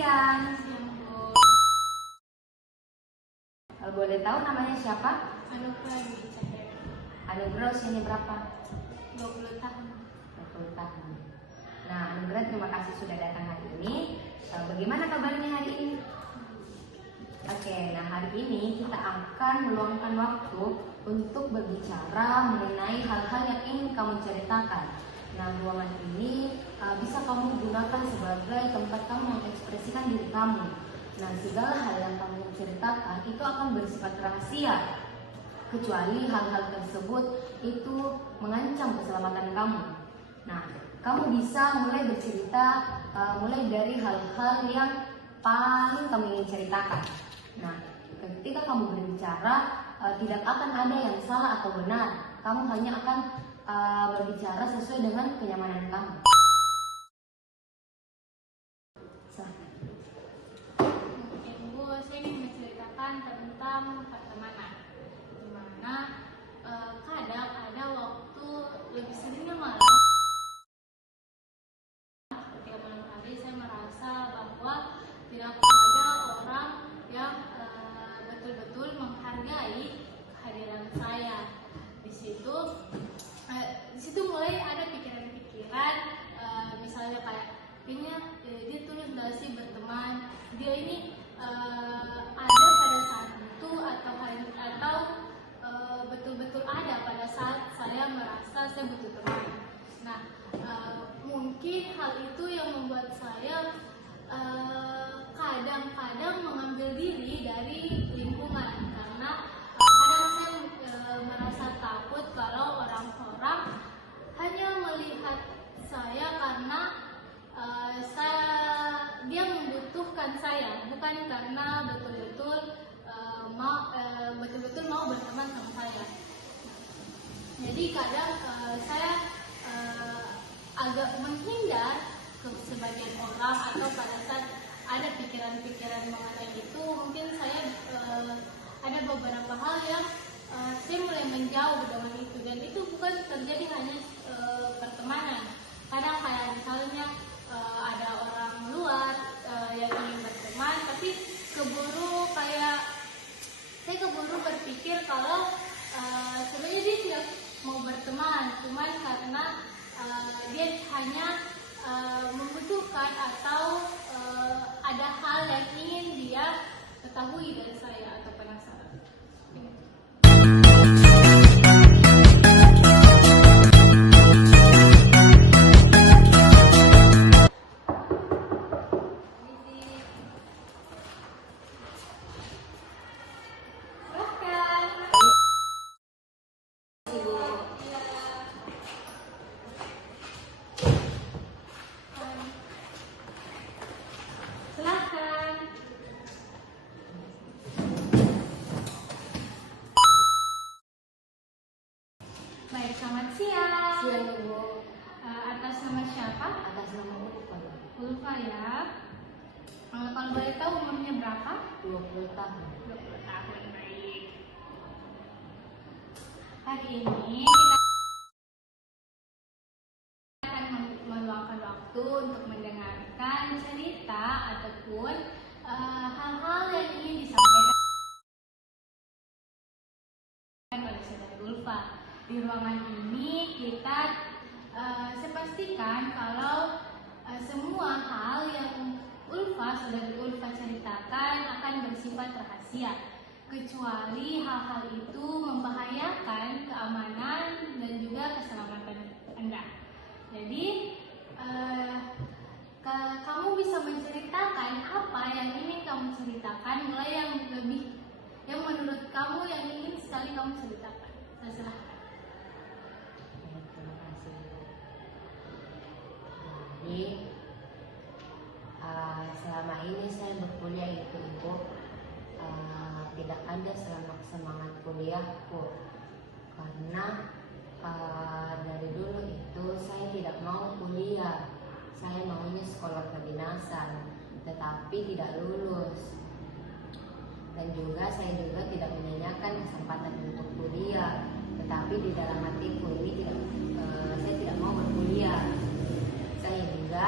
siang. Kalau boleh tahu namanya siapa? Anugrah Dwi Cahaya. Anugrah usianya berapa? 20 tahun. 20 tahun. Nah, Anugrah terima kasih sudah datang hari ini. Bagaimana kabarnya hari ini? Oke, nah hari ini kita akan meluangkan waktu untuk berbicara mengenai hal-hal yang ingin kamu ceritakan. Nah, ruangan ini bisa kamu gunakan sebagai tempat kamu mengekspresikan diri kamu. Nah, segala hal yang kamu ceritakan itu akan bersifat rahasia, kecuali hal-hal tersebut itu mengancam keselamatan kamu. Nah, kamu bisa mulai bercerita mulai dari hal-hal yang paling kamu ingin ceritakan. Nah, ketika kamu berbicara, tidak akan ada yang salah atau benar. Kamu hanya akan berbicara sesuai dengan kenyamanan kamu. Mungkin Bu, saya ingin menceritakan tentang pertemanan. Dimana kadang ada waktu lebih seringnya malam. Ketika malam hari saya merasa bahwa tidak ada orang yang betul-betul menghargai kehadiran saya. Di situ mulai ada pikiran-pikiran, misalnya kayak kayaknya dia tulus nggak sih berteman, dia ini ada pada saat itu atau betul-betul ada pada saat saya merasa saya butuh teman. Nah, mungkin hal itu yang membuat saya kadang-kadang mengambil diri dari lingkungan, karena kadang saya merasa takut kalau orang-orang hanya melihat saya karena dia membutuhkan saya, bukan karena betul-betul mau berteman sama saya. Jadi kadang saya agak menghindar ke sebagian orang, atau pada saat ada pikiran-pikiran mengenai itu, mungkin saya ada beberapa hal yang saya mulai menjauh dengan itu, dan itu bukan terjadi hanya pertemanan. Kadang kayak misalnya ada orang luar yang ingin berteman, tapi saya keburu berpikir kalau sebenarnya dia tidak mau berteman, cuman karena dia hanya membutuhkan atau ada hal yang ingin dia ketahui dari saya atau penasaran. Baik, selamat siang. Siang, Ibu. Atas nama siapa? Atas nama Ulfa. Ulfa ya. Kalau boleh tahu umurnya berapa? 20 tahun. 20 tahun, baik. Hari ini kita akan meluangkan waktu untuk mendengarkan cerita ataupun hal-hal yang ingin disampaikan oleh saudara Ulfa. Di ruangan ini kita saya pastikan kalau semua hal yang saudari Ulfa ceritakan akan bersifat rahasia, kecuali hal-hal itu membahayakan keamanan dan juga keselamatan Anda. Jadi kamu bisa menceritakan apa yang ingin kamu ceritakan, mulai yang menurut kamu yang ingin sekali kamu ceritakan. Silahkan. Terima kasih. Jadi selama ini saya berkuliah itu Ibu, tidak ada semangat kuliahku, karena dari dulu itu saya tidak mau kuliah. Saya maunya sekolah kedinasan, tetapi tidak lulus. Dan saya juga tidak menyanyikan kesempatan untuk kuliah, tetapi di dalam hatiku ini saya tidak mau berkuliah, sehingga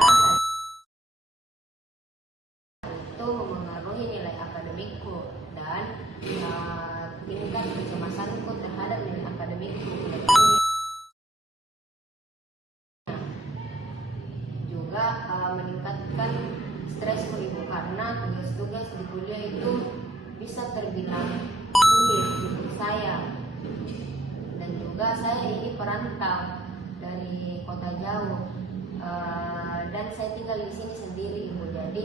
meningkatkan stres ku ibu, karena tugas-tugas di kuliah itu bisa terbilang sulit untuk saya. Dan juga saya ini perantau dari kota jauh, dan saya tinggal di sini sendiri ibu. Jadi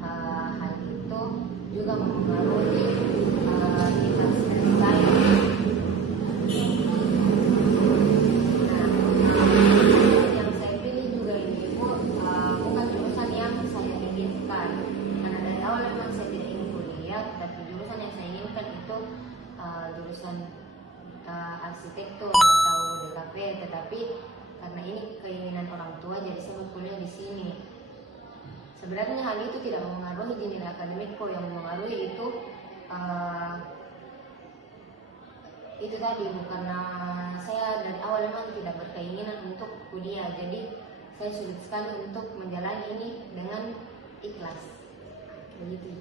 hal itu juga mempengaruhi tingkat stres saya. Yang saya pilih juga ini ibu bukan jurusan yang saya inginkan, karena dari awal memang saya tidak ingin kuliah, tapi jurusan yang saya inginkan itu jurusan arsitektur atau DKV, tetapi karena ini keinginan orang tua jadi saya kuliah di sini. Sebenarnya hal itu tidak mempengaruhi di nilai akademikku, yang mempengaruhi itu tadi Bu, karena saya dari awal memang tidak berkeinginan untuk kuliah, jadi saya sulit sekali untuk menjalani ini dengan ikhlas. Begitu.